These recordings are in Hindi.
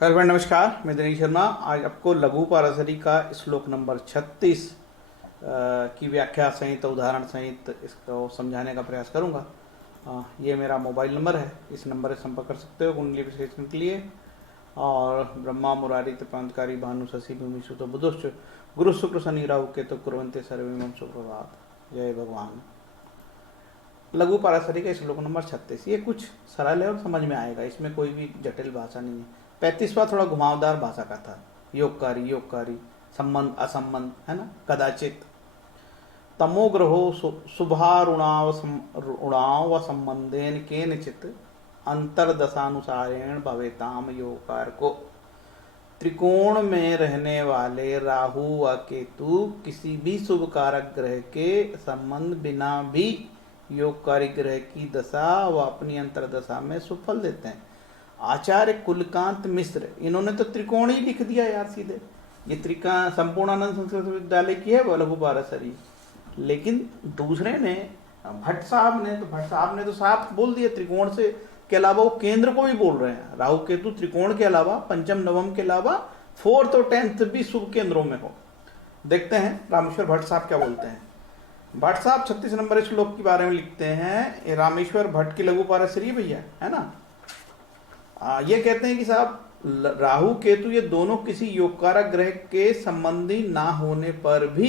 हेलो फ्रेंड, नमस्कार। मैं दिनेश शर्मा आज आपको लघु पाराशरी का श्लोक नंबर 36 की व्याख्या सहित उदाहरण सहित इसको समझाने का प्रयास करूंगा। ये मेरा मोबाइल नंबर है, इस नंबर से संपर्क कर सकते हो कुंडली विश्लेषण के लिए। और ब्रह्मा मुरारी त्रिपांतकारी भानु शशि भूमि सुत बुधुश्च गुरु शुक्र शनि राहु केतु कुर्वन्ते सर्वे सुप्रभात। जय भगवान। लघु पाराशरी का श्लोक नंबर 36 ये कुछ सरल है और समझ में आएगा, इसमें कोई भी जटिल भाषा नहीं है। 35वां थोड़ा घुमावदार भाषा का था। योगकारी, संबंध असंबंध, है ना। कदाचित तमोग्रहो शुभारुणाव व संबंधेन केनचित अंतर्दशानुसारेण भवेताम योगकार को। त्रिकोण में रहने वाले राहु व केतु किसी भी शुभ कारक ग्रह के संबंध बिना भी योगकारी ग्रह की दशा व अपनी अंतर्दशा में सुफल देते हैं। आचार्य कुलकांत मिश्र, इन्होंने तो त्रिकोण ही लिख दिया यार सीधे। ये संपूर्णानंद संस्कृत विद्यालय की है लघु पाराशरी, लेकिन दूसरे ने भट्ट साहब ने तो साफ बोल दिया त्रिकोण से के अलावा वो केंद्र को भी बोल रहे हैं। राहु केतु त्रिकोण के अलावा पंचम नवम के अलावा 4th और 10th भी शुभ केंद्रों में हो। देखते हैं रामेश्वर भट्ट साहब क्या बोलते हैं। भट्ट साहब 36 नंबर श्लोक के बारे में लिखते हैं। रामेश्वर भट्ट की लघु पाराशरी भैया, है ना। ये कहते हैं कि साहब राहु केतु ये दोनों किसी योगकारक ग्रह के संबंधी ना होने पर भी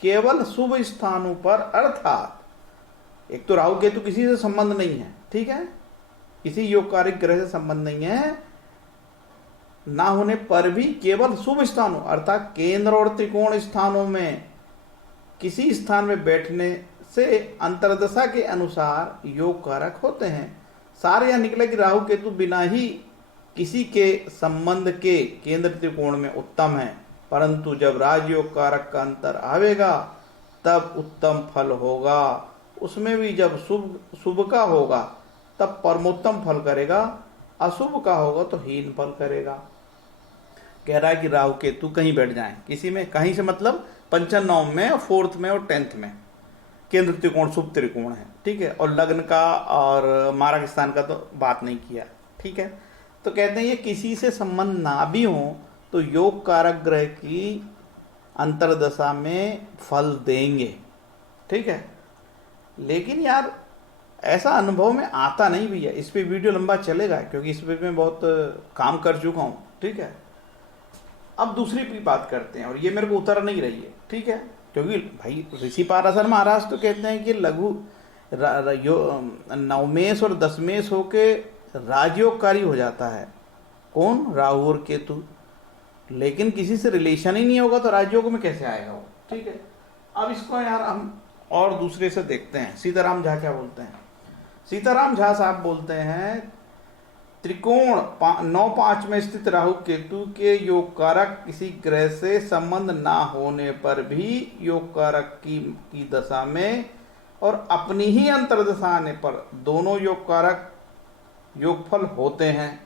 केवल शुभ स्थानों पर, अर्थात एक तो राहु केतु किसी से संबंध नहीं है, ठीक है, किसी योगकारक ग्रह से संबंध नहीं है, ना होने पर भी केवल शुभ स्थानों अर्थात केंद्र और त्रिकोण स्थानों में किसी स्थान में बैठने से अंतर्दशा के अनुसार योग कारक होते हैं। सारे यह निकले कि राहु केतु बिना ही किसी के संबंध के केंद्र त्रिकोण में उत्तम है, परंतु जब राजयोग कारक का अंतर आवेगा तब उत्तम फल होगा। उसमें भी जब शुभ का होगा तब परमोत्तम फल करेगा, अशुभ का होगा तो हीन फल करेगा। कह रहा है कि राहु केतु कहीं बैठ जाएं, किसी में, कहीं से मतलब पंचम नवम में और 4th में और 10th में। केंद्र त्रिकोण शुभ त्रिकोण है, ठीक है, और लग्न का और मारक स्थान का तो बात नहीं किया, ठीक है। तो कहते हैं ये किसी से संबंध ना भी हो तो योग कारक ग्रह की अंतर्दशा में फल देंगे, ठीक है। लेकिन यार ऐसा अनुभव में आता नहीं भैया। इस पे वीडियो लंबा चलेगा क्योंकि इस पे मैं बहुत काम कर चुका हूँ, ठीक है। अब दूसरी भी बात करते हैं और ये मेरे को उतर नहीं रही है, ठीक है, क्योंकि भाई ऋषि पाराशर महाराज तो कहते हैं कि लघु नवमेश और दशमेश होके राजयोगकारी हो जाता है। कौन? राहु और केतु। लेकिन किसी से रिलेशन ही नहीं होगा तो राजयोग में कैसे आएगा वो, ठीक है। अब इसको यार हम और दूसरे से देखते हैं। सीताराम झा क्या बोलते हैं। सीताराम झा साहब बोलते हैं त्रिकोण 9-5 में स्थित राहु केतु के योग कारक किसी ग्रह से संबंध ना होने पर भी योग कारक की दशा में और अपनी ही अंतर्दशा आने पर दोनों योग कारक योगफल होते हैं।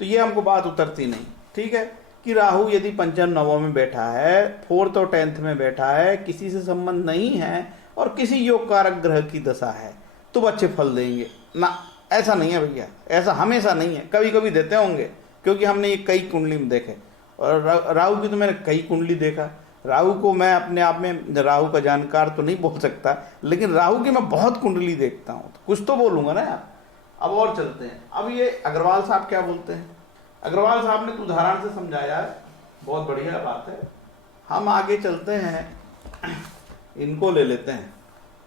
तो ये हमको बात उतरती नहीं, ठीक है, कि राहु यदि पंचम नवम में बैठा है, 4th और 10th में बैठा है, किसी से संबंध नहीं है और किसी योग कारक ग्रह की दशा है तो अच्छे फल देंगे ना। ऐसा नहीं है भैया, ऐसा हमेशा नहीं है। कभी कभी देते होंगे क्योंकि हमने ये कई कुंडली में देखे, और राहु की तो मैंने कई कुंडली देखा। राहु को मैं अपने आप में राहु का जानकार तो नहीं बोल सकता, लेकिन राहु की मैं बहुत कुंडली देखता हूँ, तो कुछ तो बोलूँगा ना यार। अब और चलते हैं। अब ये अग्रवाल साहब क्या बोलते हैं। अग्रवाल साहब ने तो उदाहरण से समझाया है, बहुत बढ़िया बात है। हम आगे चलते हैं, इनको ले लेते हैं।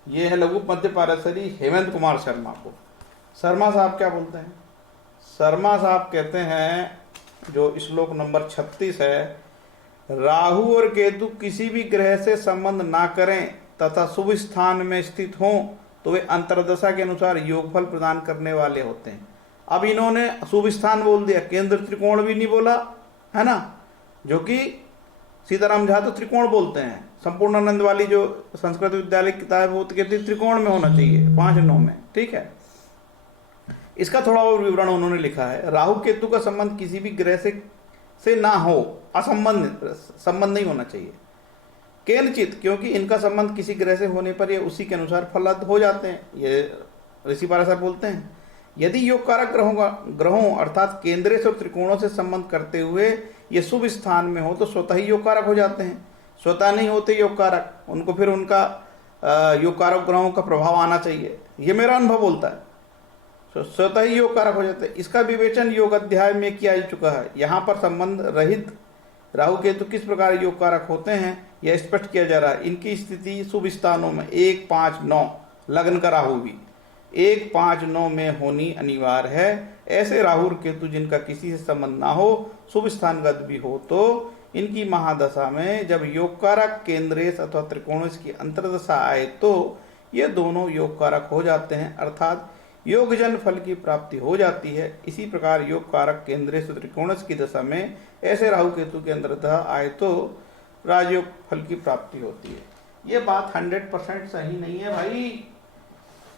ये है लघु मध्य पाराशरी हेमंत कुमार शर्मा को। शर्मा साहब क्या बोलते हैं। शर्मा साहब कहते हैं जो श्लोक नंबर 36 है, राहु और केतु किसी भी ग्रह से संबंध ना करें तथा शुभ स्थान में स्थित हों तो वे अंतर्दशा के अनुसार योगफल प्रदान करने वाले होते हैं। अब इन्होंने शुभ स्थान बोल दिया, केंद्र त्रिकोण भी नहीं बोला, है ना, जो कि सीताराम झा तो त्रिकोण बोलते हैं। संपूर्णानंद वाली जो संस्कृत विद्यालय किताब है वो तो कहती है त्रिकोण में होना चाहिए 5-9 में, ठीक है। इसका थोड़ा और विवरण उन्होंने लिखा है। राहु केतु का संबंध किसी भी ग्रह से ना हो, संबंध नहीं होना चाहिए। केनचित, क्योंकि इनका संबंध किसी ग्रह से होने पर ये उसी के अनुसार फलद हो जाते हैं। ये ऋषि पाराशर बोलते हैं। यदि योग कारक ग्रहों अर्थात केंद्र से और त्रिकोणों से संबंध करते हुए ये शुभ स्थान में हो तो स्वतः ही योग कारक हो जाते हैं। स्वतः नहीं होते योग कारक, उनको फिर उनका योग कारक ग्रहों का प्रभाव आना चाहिए, ये मेरा अनुभव बोलता है। स्वतः ही योग कारक हो जाते हैं। इसका विवेचन योग अध्याय में किया जा चुका है। यहाँ पर संबंध रहित राहु केतु किस प्रकार योग कारक होते हैं यह स्पष्ट किया जा रहा है। इनकी स्थिति शुभ स्थानों में 1, 5, 9 लग्न का राहु भी 1, 5, 9 में होनी अनिवार्य है। ऐसे राहु और केतु जिनका किसी से संबंध ना हो, शुभ स्थानगत भी हो, तो इनकी महादशा में जब योग कारक केंद्रेश अथवा त्रिकोणेश की अंतर्दशा आए तो ये दोनों योग कारक हो जाते हैं, अर्थात योगजन फल की प्राप्ति हो जाती है। इसी प्रकार योग कारक केंद्रेश त्रिकोणेश की दशा में ऐसे राहु केतु के अंतर्दशा आए तो राजयोग फल की प्राप्ति होती है। ये बात 100% सही नहीं है भाई।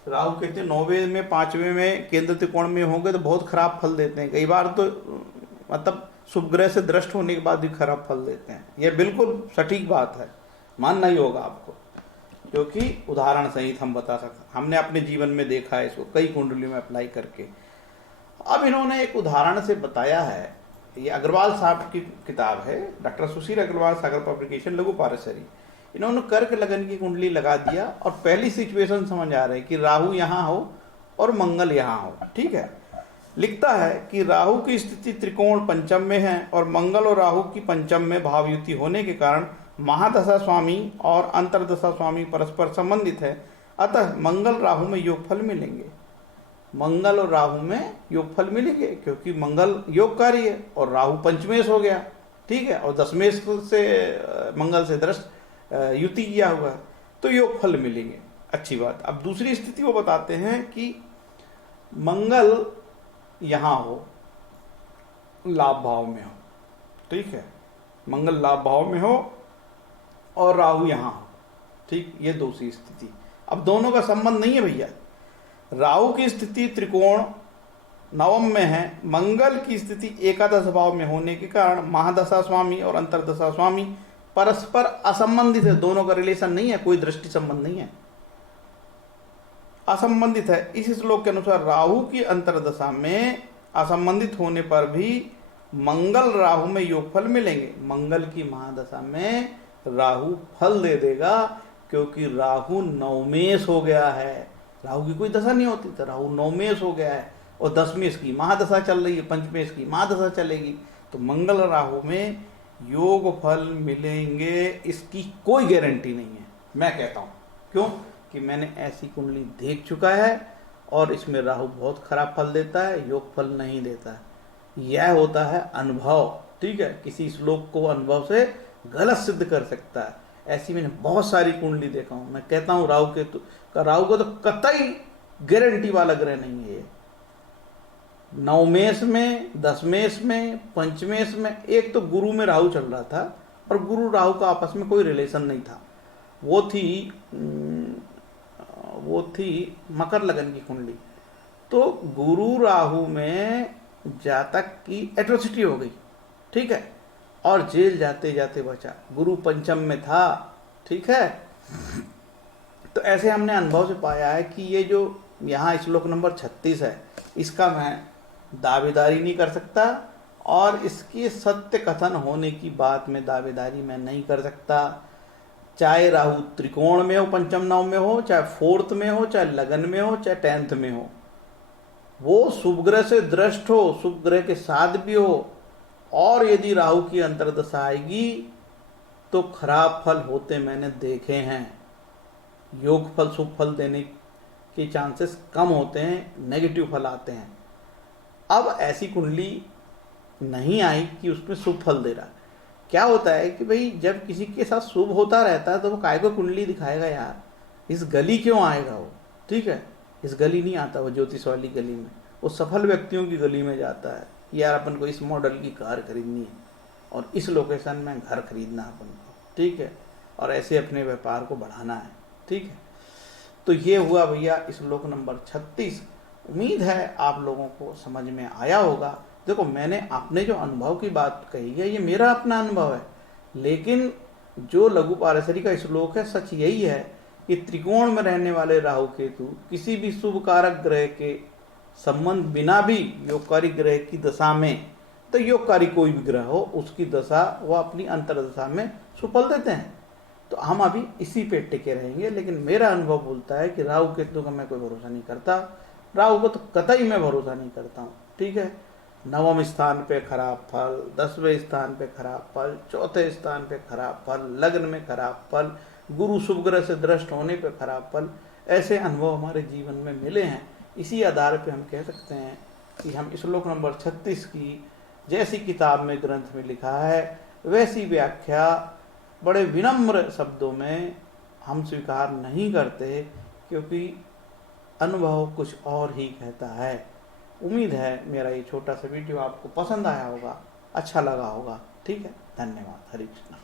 राहु केतु 9वें में 5वें में केंद्र त्रिकोण में होंगे तो बहुत खराब फल देते हैं। कई बार तो मतलब शुभ ग्रह से दृष्ट होने के बाद भी खराब फल देते हैं। यह बिल्कुल सटीक बात है, मानना ही होगा आपको, क्योंकि उदाहरण सहित हम बता सकते, हमने अपने जीवन में देखा है इसको कई कुंडलियों में अप्लाई करके। अब इन्होंने एक उदाहरण से बताया है, ये अग्रवाल साहब की किताब है, डॉक्टर सुशील अग्रवाल सागर पब्लिकेशन, लघु पारसरी। इन्होंने कर्क लगन की कुंडली लगा दिया और पहली सिचुएशन समझ आ रही है कि राहु यहाँ हो और मंगल यहाँ हो। ठीक है, लिखता है कि राहु की स्थिति त्रिकोण पंचम में है और मंगल और राहु की पंचम में भावयुति होने के कारण महादशा स्वामी और अंतर्दशा स्वामी परस्पर संबंधित है। अतः मंगल राहु में योगफल मिलेंगे। मंगल और राहु में योगफल मिलेंगे क्योंकि मंगल योगकारी है और राहु पंचमेश हो गया। ठीक है, और दशमेश से मंगल से दृष्ट युति किया हुआ है तो योगफल मिलेंगे। अच्छी बात। अब दूसरी स्थिति वो बताते हैं कि मंगल यहाँ हो, लाभ भाव में हो। ठीक है, मंगल लाभ भाव में हो और राहु यहाँ हो। ठीक, ये दूसरी स्थिति। अब दोनों का संबंध नहीं है भैया। राहु की स्थिति त्रिकोण नवम में है, मंगल की स्थिति एकादश भाव में होने के कारण महादशा स्वामी और अंतर्दशा स्वामी परस्पर असंबंधित है। दोनों का रिलेशन नहीं है, कोई दृष्टि संबंध नहीं है, असंबंधित है। इस श्लोक के अनुसार राहु की अंतर्दशा में असंबंधित होने पर भी मंगल राहु में योगफल मिलेंगे। मंगल की महादशा में राहु फल दे देगा क्योंकि राहु नवमेश हो गया है। राहु की कोई दशा नहीं होती तो राहु नवमेश हो गया है और दशमेश की महादशा चल रही है, पंचमेश की महादशा चलेगी, तो मंगल राहु में योग फल मिलेंगे। इसकी कोई गारंटी नहीं है, मैं कहता हूं। क्यों? कि मैंने ऐसी कुंडली देख चुका है और इसमें राहु बहुत खराब फल देता है, योग फल नहीं देता है। यह होता है अनुभव। ठीक है, किसी श्लोक को अनुभव से गलत सिद्ध कर सकता है। ऐसी मैंने बहुत सारी कुंडली देखा हूं। मैं कहता हूं राहु को तो कतई गारंटी वाला ग्रह नहीं है। नवमेश में, दशमेश में, पंचमेश में, एक तो गुरु में राहु चल रहा था और गुरु राहु का आपस में कोई रिलेशन नहीं था। वो थी मकर लगन की कुंडली। तो गुरु राहु में जातक की एट्रोसिटी हो गई। ठीक है, और जेल जाते जाते बचा। गुरु पंचम में था। ठीक है, तो ऐसे हमने अनुभव से पाया है कि ये जो यहाँ श्लोक नंबर 36 है, इसका मैं दावेदारी नहीं कर सकता और इसके सत्य कथन होने की बात में दावेदारी मैं नहीं कर सकता। चाहे राहु त्रिकोण में हो, पंचम नव में हो, चाहे फोर्थ में हो, चाहे लगन में हो, चाहे 10th में हो, वो शुभ ग्रह से दृष्ट हो, शुभ ग्रह के साथ भी हो, और यदि राहु की अंतर्दशा आएगी तो खराब फल होते मैंने देखे हैं। योग फल, शुभ फल देने के चांसेस कम होते हैं, नेगेटिव फल आते हैं। अब ऐसी कुंडली नहीं आई कि उसमें शुभ फल दे रहा। क्या होता है कि भाई जब किसी के साथ शुभ होता रहता है तो वो काय को कुंडली दिखाएगा यार, इस गली क्यों आएगा वो। ठीक है, इस गली नहीं आता वो, ज्योतिष वाली गली में, वो सफल व्यक्तियों की गली में जाता है। यार अपन को इस मॉडल की कार खरीदनी है और इस लोकेशन में घर खरीदना है अपन को। ठीक है, और ऐसे अपने व्यापार को बढ़ाना है। ठीक है, तो ये हुआ भैया श्लोक नंबर 36। उम्मीद है आप लोगों को समझ में आया होगा। देखो, मैंने अपने जो अनुभव की बात कही है ये मेरा अपना अनुभव है, लेकिन जो लघु पारसरी का श्लोक है सच यही है कि त्रिकोण में रहने वाले राहु केतु किसी भी शुभ कारक ग्रह के संबंध बिना भी योगकारी ग्रह की दशा में, तो योगकारी कोई भी ग्रह हो उसकी दशा वह अपनी अंतर्दशा में सुफल देते हैं। तो हम अभी इसी पे टिके रहेंगे, लेकिन मेरा अनुभव बोलता है कि राहु केतु का मैं कोई भरोसा नहीं करता, राहु को तो कतई मैं भरोसा नहीं करता हूँ। ठीक है, नवम स्थान पे खराब फल, 10वें स्थान पे खराब फल, चौथे स्थान पे खराब फल, लग्न में खराब फल, गुरु शुभ ग्रह से दृष्ट होने पे खराब फल, ऐसे अनुभव हमारे जीवन में मिले हैं। इसी आधार पे हम कह सकते हैं कि हम श्लोक नंबर 36 की जैसी किताब में ग्रंथ में लिखा है वैसी व्याख्या बड़े विनम्र शब्दों में हम स्वीकार नहीं करते, क्योंकि अनुभव कुछ और ही कहता है। उम्मीद है मेरा ये छोटा सा वीडियो आपको पसंद आया होगा, अच्छा लगा होगा। ठीक है, धन्यवाद। हरे कृष्णा।